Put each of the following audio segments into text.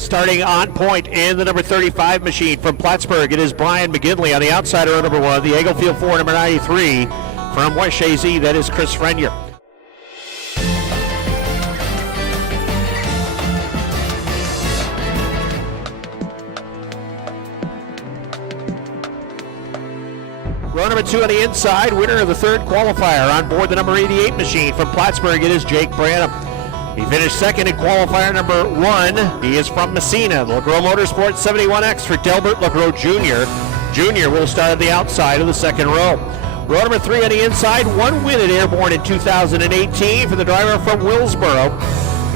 Starting on point in the number 35 machine from Plattsburgh, it is Brian McGinley on the outside row number 1. The Eagle Field 4, number 93 from West Shazy, that is Chris Frennier. Row number 2 on the inside, winner of the third qualifier on board the number 88 machine from Plattsburgh, it is Jake Branham. He finished second in qualifier number 1. He is from Messina. LeGros Motorsports 71X for Delbert LeGros Jr. Jr. will start on the outside of the second row. Row number 3 on the inside, 1 win at Airborne in 2018 for the driver from Willsboro.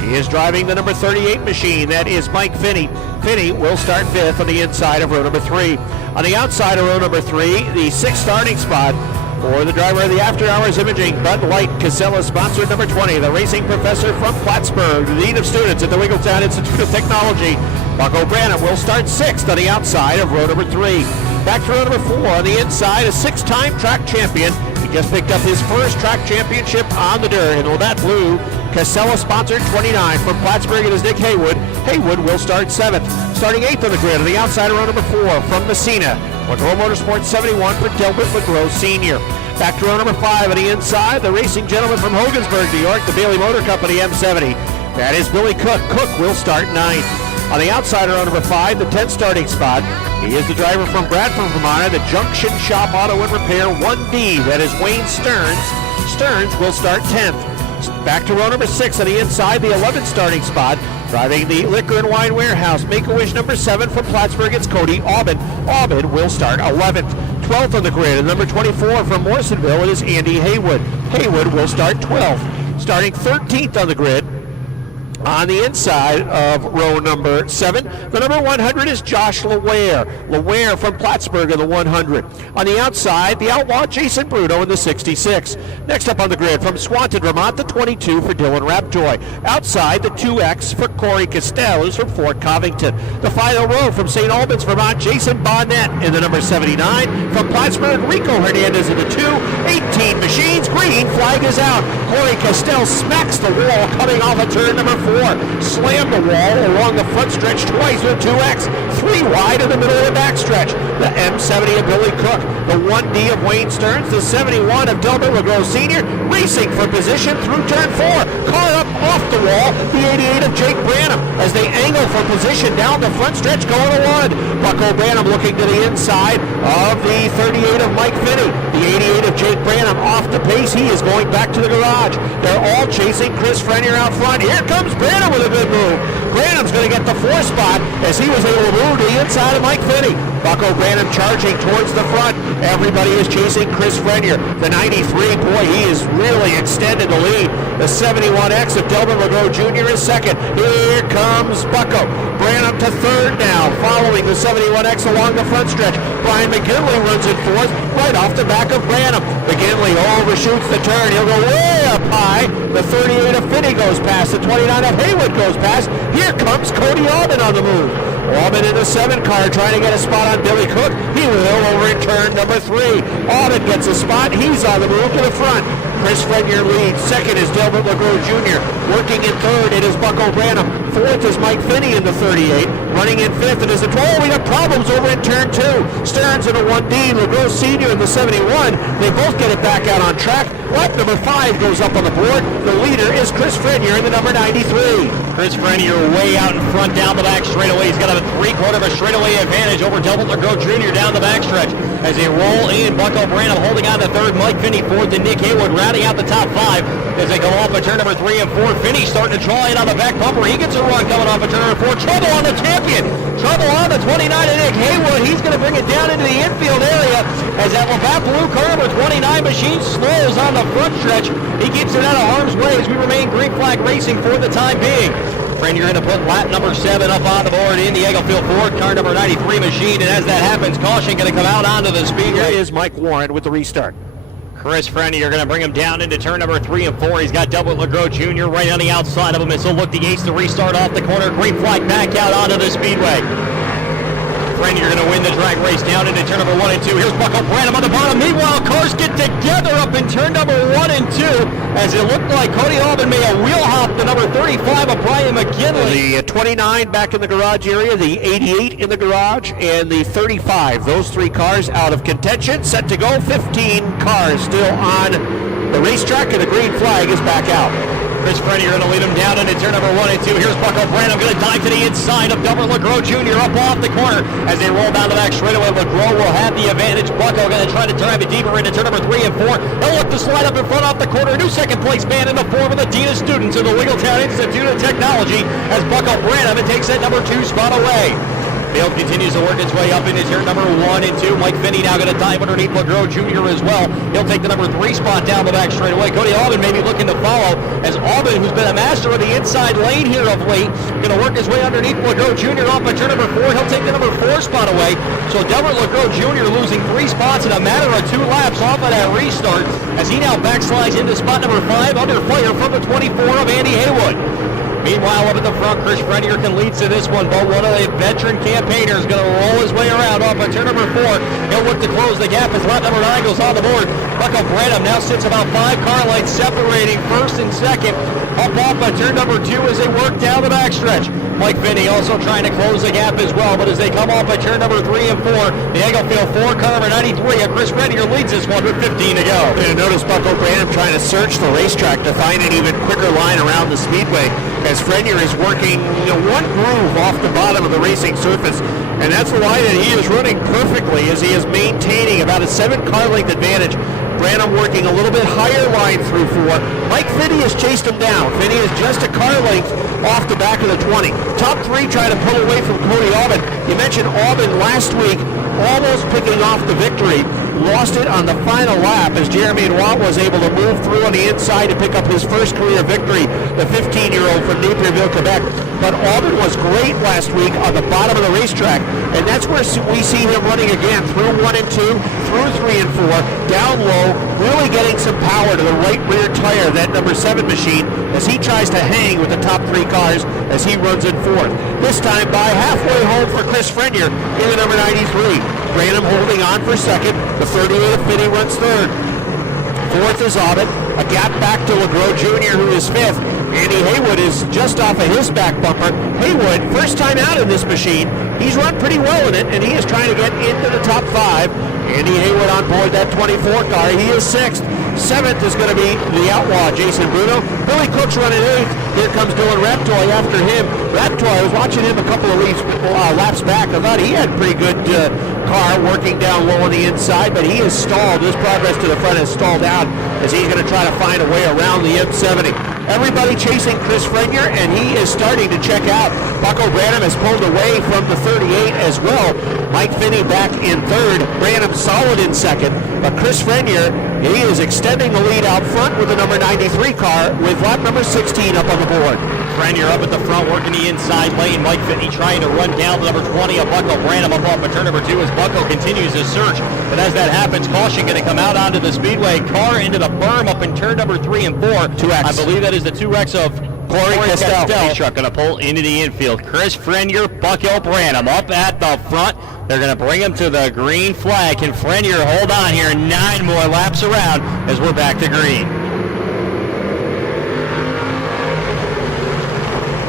He is driving the number 38 machine. That is Mike Finney. Finney will start 5th on the inside of row number 3. On the outside of row number 3, the 6th starting spot for the driver of the After Hours Imaging, Bud Light Casella, sponsored number 20, the racing professor from Plattsburgh, the dean of students at the Wiggletown Institute of Technology. Bucko Branham will start 6th on the outside of row number 3. Back to row number 4 on the inside, a 6-time track champion. He just picked up his first track championship on the dirt in that blue Casella sponsored 29 from Plattsburgh. It is Nick Haywood. Haywood will start 7th. Starting 8th on the grid on the outside of row number 4 from Messina, LeGros Motorsports 71 for Delbert LeGros Sr. Back to row number 5 on the inside, the racing gentleman from Hogansburg, New York, the Bailey Motor Company M70. That is Billy Cook. Cook will start 9th. On the outside of row number 5, the 10th starting spot, he is the driver from Bradford, Vermont, the Junction Shop Auto and Repair 1D. That is Wayne Stearns. Stearns will start 10th. Back to row number 6 on the inside, the 11th starting spot, driving the Liquor and Wine Warehouse, Make-A-Wish number 7 from Plattsburgh, it's Cody Aubin. Aubin will start 11th. 12th on the grid, and number 24 from Morrisonville, it is Andy Haywood. Haywood will start 12th. Starting 13th on the grid, on the inside of row number 7, the number 100 is Josh LeWare. LeWare from Plattsburgh in the 100. On the outside, the outlaw Jason Bruno in the 66. Next up on the grid from Swanton, Vermont, the 22 for Dylan Raptoy. Outside, the 2X for Corey Costello, who's from Fort Covington. The final row from St. Albans, Vermont, Jason Bonnet in the number 79. From Plattsburgh, Rico Hernandez in the 2. 18 machines, green flag is out. Corey Costello smacks the wall coming off of turn number 4. Slammed the wall along the front stretch twice with 2X. 3 wide in the middle of the backstretch. The M70 of Billy Cook. The 1D of Wayne Stearns. The 71 of Delbert LeGros Sr. racing for position through turn 4. Caught up off the wall. The 88 of Jake Branham as they angle for position down the front stretch going to 1. Bucko Branham looking to the inside of the 38 of Mike Finney. The 88 of Jake Branham off the pace. He is going back to the garage. They're all chasing Chris Frennier out front. Here comes Branham with a good move. Branham's going to get the 4 spot as he was able to move to the inside of Mike Finney. Bucko Branham charging towards the front. Everybody is chasing Chris Frennier. The 93, boy, he is really extended the lead. The 71X of Delbert LeGros Jr. is second. Here comes Bucko. Branham to third now, following the 71X along the front stretch. Brian McGinley runs in fourth, right off the back of Branham. McGinley overshoots the turn. He'll go way up high. The 38 of Finney goes past. The 29 of Haywood goes past. Here comes Cody Aubin on the move. Aubin in the 7 car trying to get a spot on Billy Cook. He will over in turn number 3. Aubin gets a spot. He's on the move to the front. Chris Frennier leads. Second is Delbert LeGros Jr. Working in third, it is Bucko Branham. Fourth is Mike Finney in the 38. Running in fifth, it is a 12. We got problems over in turn 2. Stearns in the 1D, LeGros Sr. in the 71. They both get it back out on track. Lap number 5 goes up on the board. The leader is Chris Frennier in the number 93. Chris Frennier way out in front down the back straightaway. He's got a 3/4 of a straightaway advantage over Delbert LeGros Jr. down the backstretch. As they roll in, Bucko Branham holding on to third, Mike Finney fourth, and Nick Haywood rounding out the top 5 as they go off of turn number 3 and 4. Finney starting to draw in on the back bumper. He gets a run coming off of turn number 4. Trouble on the champion. Trouble on the 29 of Nick Haywood. He's going to bring it down into the infield area as that Labatt Blue car number 29 machine slows on the front stretch. He keeps it out of harm's way as we remain green flag racing for the time being. Frennier going to put lap number 7 up on the board in the Eagle Field 4 car number 93 machine, and as that happens, caution going to come out onto the speedway. Here is Mike Warren with the restart. Chris Frennier going to bring him down into turn number 3 and 4. He's got Delbert LeGros Jr. right on the outside of him, and so look the ace to restart off the corner. Green flag back out onto the speedway. Frennier going to win the drag race down into turn number 1 and 2. Here's Bucko Branham on the bottom. Meanwhile, cars get together up in turn number 1 and 2 as it looked like Cody Albin made a wheel hop to number 35 of Brian McKinley. The 29 back in the garage area, the 88 in the garage, and the 35. Those three cars out of contention, set to go. 15 cars still on the racetrack, and the green flag is back out. Chris Frennier going to lead him down into turn number 1 and 2. Here's Bucko Branham going to dive to the inside of Delbert LeGros Jr. up off the corner as they roll down the back straightaway. LeGros will have the advantage. Bucko going to try to drive it deeper into turn number 3 and 4. He'll look to slide up in front off the corner. New second place man in the form of the Dean of Students of the Wiggletown Institute of Technology as Bucko Branham takes that number 2 spot away. Field continues to work its way up into turn number 1 and 2. Mike Finney now going to dive underneath LeGros Jr. as well. He'll take the number 3 spot down the back straightaway. Cody Albin maybe looking to follow as Albin, who's been a master of the inside lane here of late, going to work his way underneath LeGros Jr. off by turn number 4. He'll take the number 4 spot away. So Delbert LeGros Jr. losing 3 spots in a matter of 2 laps off of that restart as he now backslides into spot number 5 under fire from the 24 of Andy Haywood. Meanwhile, up at the front, Chris Frennier can lead to this one, but one of the veteran campaigners going to roll his way around off of turn number 4. He'll look to close the gap as lap number 9 goes on the board. Bucko Branham now sits about 5 car lengths separating first and second. Up off of turn number 2 as they work down the backstretch. Mike Finney also trying to close the gap as well, but as they come off at turn number 3 and 4, the Englefield 4 car number 93 of Chris Frennier leads this one with 15 to go. And notice Bucko Branham trying to search the racetrack to find an even quicker line around the speedway as Frennier is working one groove off the bottom of the racing surface, and that's the line that he is running perfectly as he is maintaining about a 7 car length advantage. Branham working a little bit higher line through 4. Mike Finney has chased him down. Finney is just a car length off the back of the 20. Top 3 trying to pull away from Cody Albin. You mentioned Albin last week almost picking off the victory. Lost it on the final lap as Jeremy Watt was able to move through on the inside to pick up his first career victory, the 15-year-old from Napierville, Quebec. But Albin was great last week on the bottom of the racetrack, and that's where we see him running again through 1 and 2, through 3 and 4, down low, really getting some power to the right rear tire, that number 7 machine, as he tries to hang with the top 3 cars as he runs in 4th. This time by halfway home for Chris Frennier in the number 93. Branham holding on for 2nd. The 38 of Finney runs 3rd. 4th is Albin. A gap back to LeGros Jr., who is 5th. Andy Haywood is just off of his back bumper. Haywood, first time out in this machine. He's run pretty well in it, and he is trying to get into the top 5. Andy Haywood on board that 24 car. He is 6th. 7th is going to be the outlaw, Jason Bruno. Billy Cook's running 8th. Here comes Dylan Raptoy after him. Raptoy, I was watching him a couple of laps back. I thought he had a pretty good car working down low on the inside, but he is stalled. His progress to the front has stalled out as he's going to try to find a way around the M70. Everybody chasing Chris Frennier, and he is starting to check out. Bucko Branham has pulled away from the 38 as well. Mike Finney back in 3rd. Branham solid in 2nd. But Chris Frennier, he is extending the lead out front with the number 93 car with lap number 16 up on the board. Frennier up at the front working the inside lane. Mike Finney trying to run down the number 20 of Bucko Branham up off of turn number 2 as Bucko continues his search. But as that happens, caution going to come out onto the speedway. Car into the berm up in turn number 3 and 4. 2X. I believe that is the 2X of Corey Castell. He's truck going to pull into the infield. Chris Frennier, Bucko Branham up at the front. They're going to bring him to the green flag. Can Frennier hold on here? 9 more laps around as we're back to green.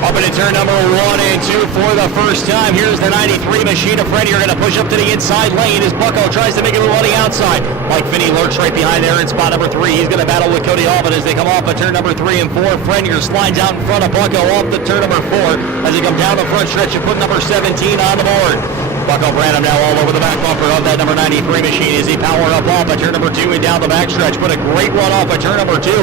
Up into turn number 1 and 2 for the first time. Here's the 93 machine of Frennier going to push up to the inside lane as Bucko tries to make it on the outside. Mike Finney lurks right behind there in spot number 3. He's going to battle with Cody Albin as they come off of turn number 3 and 4. Frennier slides out in front of Bucko off the turn number 4 as he comes down the front stretch and put number 17 on the board. Bucko Branham now all over the back bumper of that number 93 machine as he power up off at turn number 2 and down the backstretch. Put a great run off at turn number 2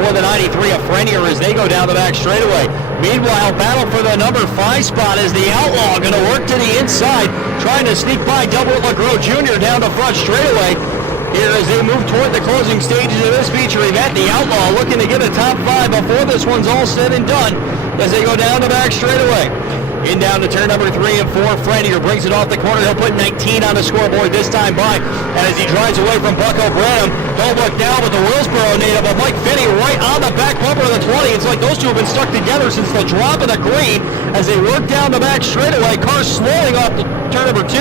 for the 93 of Frennier as they go down the back straightaway. Meanwhile, battle for the number 5 spot is the outlaw going to work to the inside, trying to sneak by Delbert LeGros Jr. down the front straightaway. Here as they move toward the closing stages of this feature event, the outlaw looking to get a top 5 before this one's all said and done as they go down the back straightaway. In down to turn number 3 and 4, Frennier brings it off the corner. He'll put 19 on the scoreboard this time by. And as he drives away from Bucko Branham, don't look down, but the Willsboro native of Mike Finney right on the back bumper of the 20. It's like those two have been stuck together since the drop of the green as they work down the back straightaway. Car slowing off the turn number 2,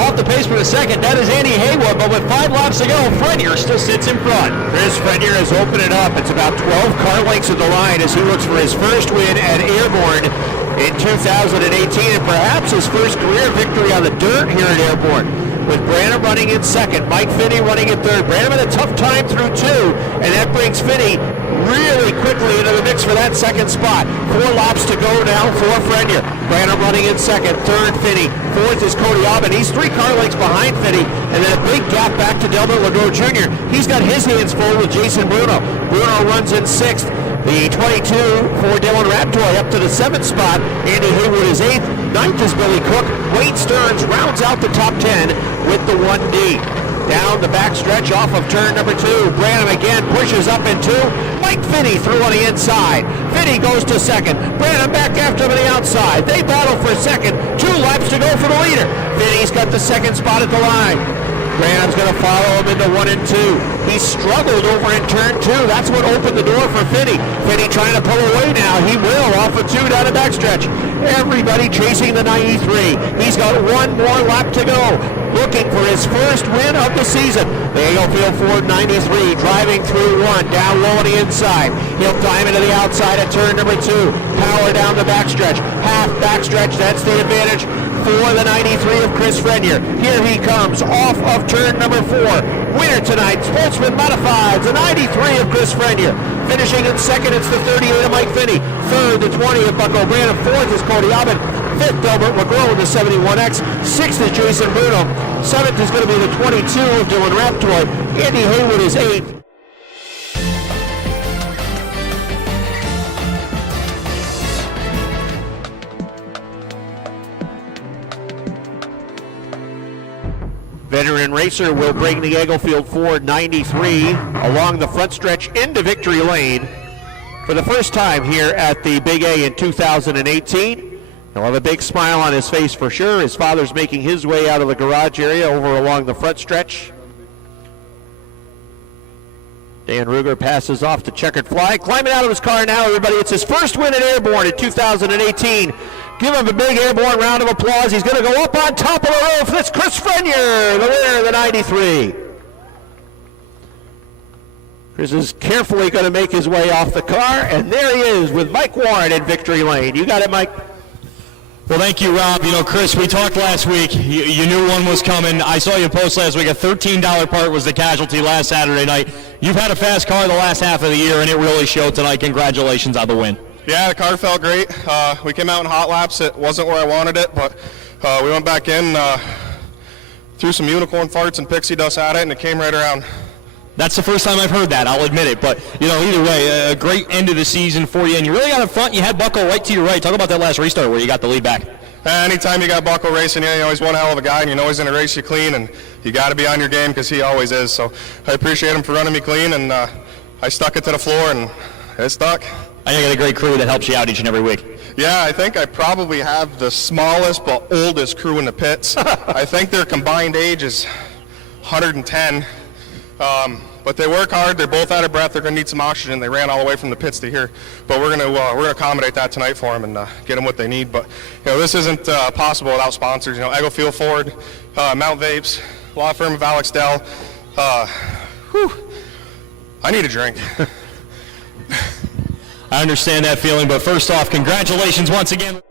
off the pace for the second. That is Andy Haywood, but with 5 laps to go, Frennier still sits in front. Chris Frennier has opened it up. It's about 12 car lengths at the line as he looks for his first win at Airborne in 2018, and perhaps his first career victory on the dirt here at Airborne. With Branham running in second, Mike Finney running in third. Branham had a tough time through 2, and that brings Finney really quickly into the mix for that second spot. 4 laps to go now for Frennier. Branham running in second, third Finney, fourth is Cody Aubin. He's 3 car lengths behind Finney, and then a big gap back to Delbert Legault Jr. He's got his hands full with Jason Bruno. Bruno runs in 6th. The 22 for Dylan Raptoy up to the 7th spot. Andy Haywood is 8th. 9th is Billy Cook. Wade Stearns rounds out the top 10 with the 1D. Down the backstretch off of turn number 2. Branham again pushes up in 2. Mike Finney through on the inside. Finney goes to second. Branham back after him on the outside. They battle for second. 2 laps to go for the leader. Finney's got the second spot at the line. Branham's going to follow him into 1 and 2. He struggled over in turn 2. That's what opened the door for Finney. Finney trying to pull away now. He will off of 2 down the backstretch. Everybody chasing the 93. He's got 1 more lap to go. Looking for his first win of the season. The Eaglefield Ford 93 driving through 1. Down low on the inside. He'll climb into the outside at turn number 2. Power down the backstretch. Half backstretch. That's the advantage for the 93 of Chris Frennier. Here he comes off of turn number 4. Winner tonight, Sportsman Modifieds, the 93 of Chris Frennier. Finishing in second, it's the 38 of Mike Finney. Third, the 20 of Bucko Branham. Fourth is Cody Aubin. Fifth, Delbert Legault with the 71X. Sixth is Jason Bruno. Seventh is going to be the 22 of Dylan Raptoy. Andy Haywood is 8th. Veteran racer will bring the Eaglefield Ford 93 along the front stretch into victory lane for the first time here at the Big A in 2018. He'll have a big smile on his face for sure. His father's making his way out of the garage area over along the front stretch. Dan Ruger passes off to checkered flag. Climbing out of his car now, everybody. It's his first win at Airborne in 2018. Give him a big Airborne round of applause. He's going to go up on top of the roof. That's Chris Frennier, the winner of the 93. Chris is carefully going to make his way off the car, and there he is with Mike Warren in victory lane. You got it, Mike. Well, thank you, Rob. You know, Chris, we talked last week. You knew one was coming. I saw you post last week. A $13 part was the casualty last Saturday night. You've had a fast car the last half of the year, and it really showed tonight. Congratulations on the win. Yeah, the car felt great. We came out in hot laps. It wasn't where I wanted it, but we went back in, threw some unicorn farts and pixie dust at it, and it came right around. That's the first time I've heard that, I'll admit it. But, you know, either way, a great end of the season for you. And you really got in front. You had Bucko right to your right. Talk about that last restart where you got the lead back. Anytime you got Bucko racing, you know he's one hell of a guy, and you know he's going to race you clean, and you got to be on your game because he always is. So I appreciate him for running me clean, and I stuck it to the floor, and it stuck. I know you got a great crew that helps you out each and every week. Yeah, I think I probably have the smallest but oldest crew in the pits. I think their combined age is 110. But they work hard. They're both out of breath. They're going to need some oxygen. They ran all the way from the pits to here. But we're going to accommodate that tonight for them and get them what they need. But you know, this isn't possible without sponsors. You know, Eaglefield Ford, Mount Vapes, law firm of Alex Dell. I need a drink. I understand that feeling. But first off, congratulations once again.